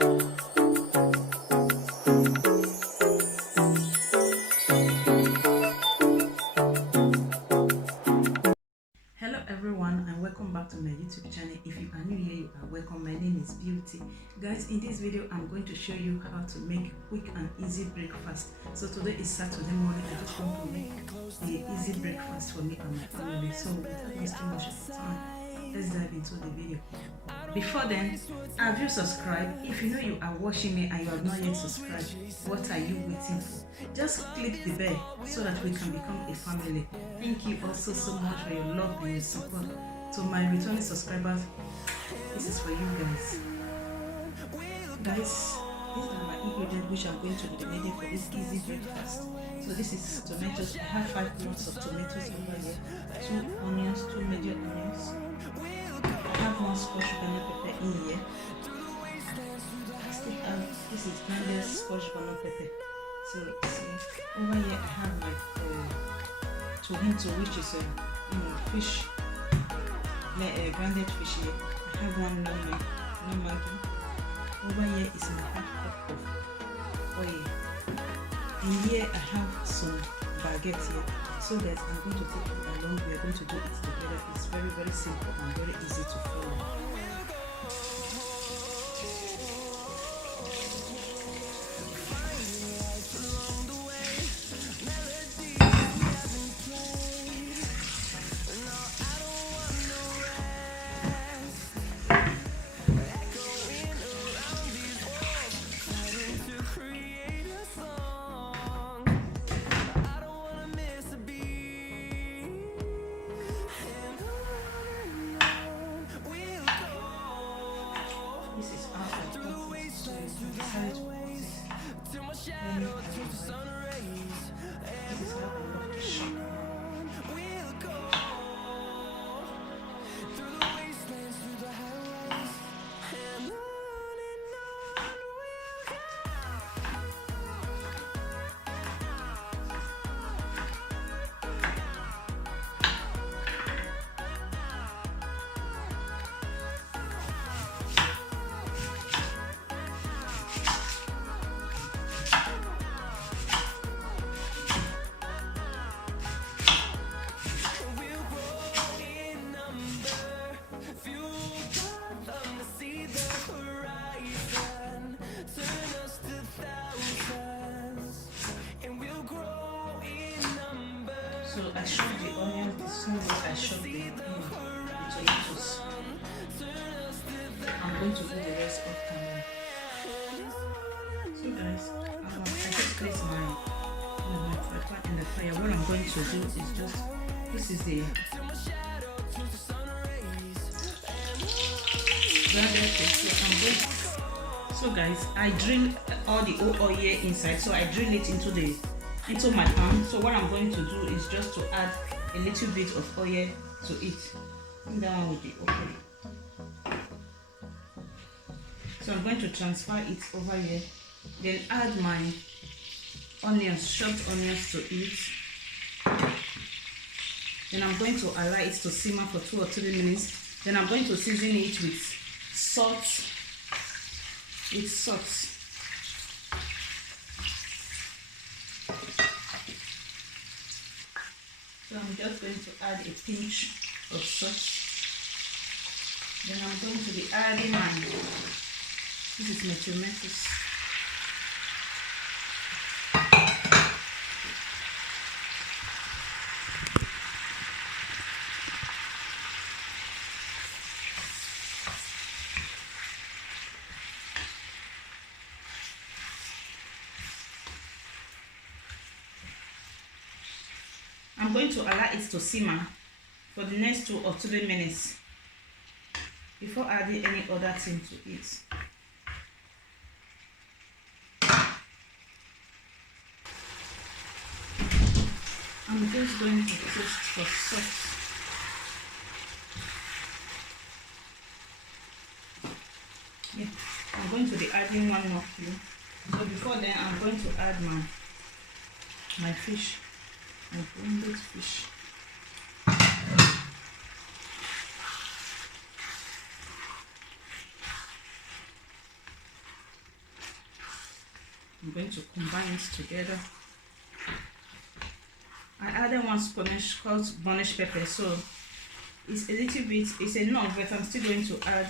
Hello everyone and welcome back to my YouTube channel. If you are new here, you are welcome. My name is Beauty. Guys, in this video I'm going to show you how to make quick and easy breakfast. So today is Saturday morning. I just want to make the easy breakfast for me and my family. So without wasting much of the time, let's dive into the video. Before then, have you subscribed? If you know you are watching me and you have not yet subscribed, what are you waiting for? Just click the bell so that we can become a family. Thank you also so much for your love and your support. To my returning subscribers, this is for you guys. Guys, these are my ingredients which I'm going to be needing for this easy breakfast. So this is tomatoes. I have 5 lots of tomatoes over here, 2 onions, 2 major onions. I have 1 scotch bonnet pepper in here. I still have, this is grounded scotch bonnet pepper. So see, over here I have my tohito, which is fish, grounded fish here. I have 1 lemon, no maggi. Over here is my half cup of oil. And here I have some baguette here. So that I'm going to take it along. We are going to do it together. It's very, very simple and very easy to follow. This is how I cut it, so you decide to cut it. Then this is how I love to shop. So I shot the onion the same way I shot the tomatoes. I'm going to do the rest of camera. So guys, I just place my fry in the fire. What I'm going to do is just, this is the grounded fish. So guys, I drill all the oil inside, so I drill it into my pan. So what I'm going to do is just to add a little bit of oil to it. Put that one with the oil. So I'm going to transfer it over here, then add my onions, chopped onions to it. Then I'm going to allow it to simmer for 2 or 3 minutes. Then I'm going to season it with salt. So I'm just going to add a pinch of salt. Then I'm going to be adding this is my tomatoes. I'm going to allow it to simmer for the next 2 or 3 minutes before adding any other thing to it. I'm just going to taste for salt. Yeah, I'm going to be adding 1 more cube. So before then, I'm going to add my fish. My grounded fish. I'm going to combine it together. I added one Spanish called Spanish pepper, so it's a little bit, it's enough, but I'm still going to add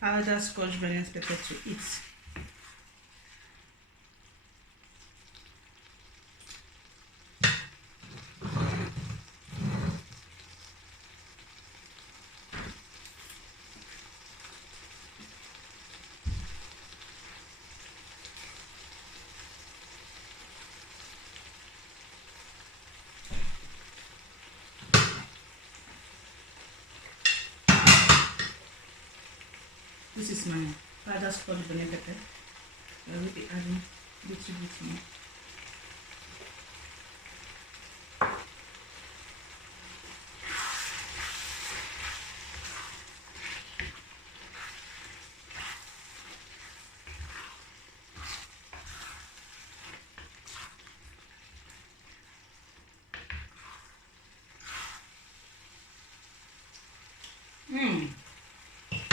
powdered Scotch Bonnet pepper to it. This is my powdered Scotch Bonnet pepper. I will be adding a little bit more.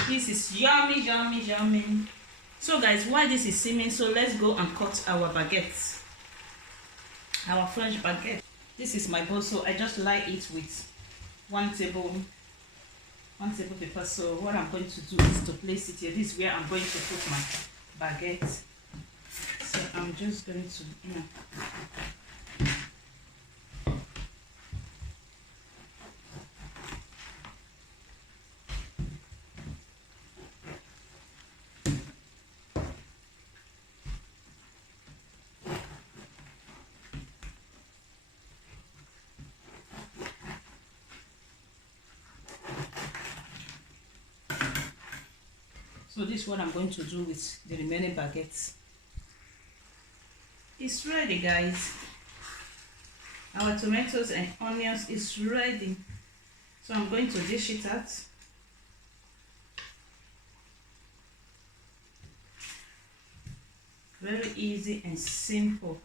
This is yummy, yummy, yummy. So guys, while this is simmering, so let's go and cut our baguettes, our French baguette. This is my bowl, so I just lie it with one table paper. So what I'm going to do is to place it here. This is where I'm going to put my baguette. So I'm just going to, so this is what I'm going to do with the remaining baguettes. It's ready, guys. Our tomatoes and onions is ready. So I'm going to dish it out. Very easy and simple.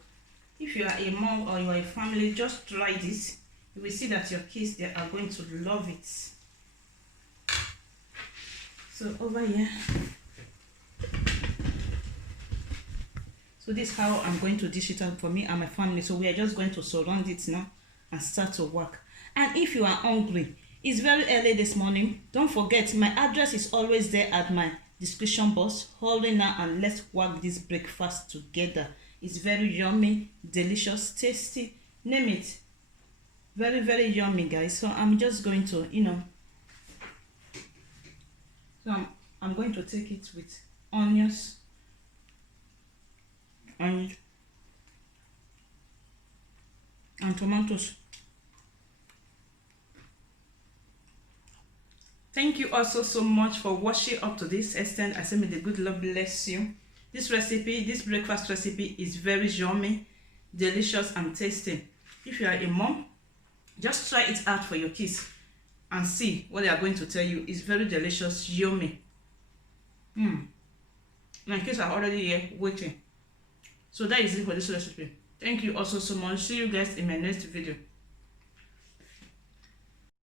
If you are a mom or you are a family, just try this. You will see that your kids, they are going to love it. So over here, so this is how I'm going to dish it out for me and my family. So we are just going to surround it now and start to work. And if you are hungry, it's very early this morning, don't forget my address is always there at my description box. Hurry now and let's work this breakfast together. It's very yummy, delicious, tasty, name it. Very, very yummy, guys. So I'm just going to, so I'm going to take it with onions and tomatoes. Thank you also so much for watching up to this extent. I say may the good Lord bless you. This recipe, this breakfast recipe is very yummy, delicious and tasty. If you are a mom, just try it out for your kids and see what they are going to tell you. It's very delicious, yummy. My kids are already here waiting. So that is it for this recipe. Thank you also so much. See you guys in my next video.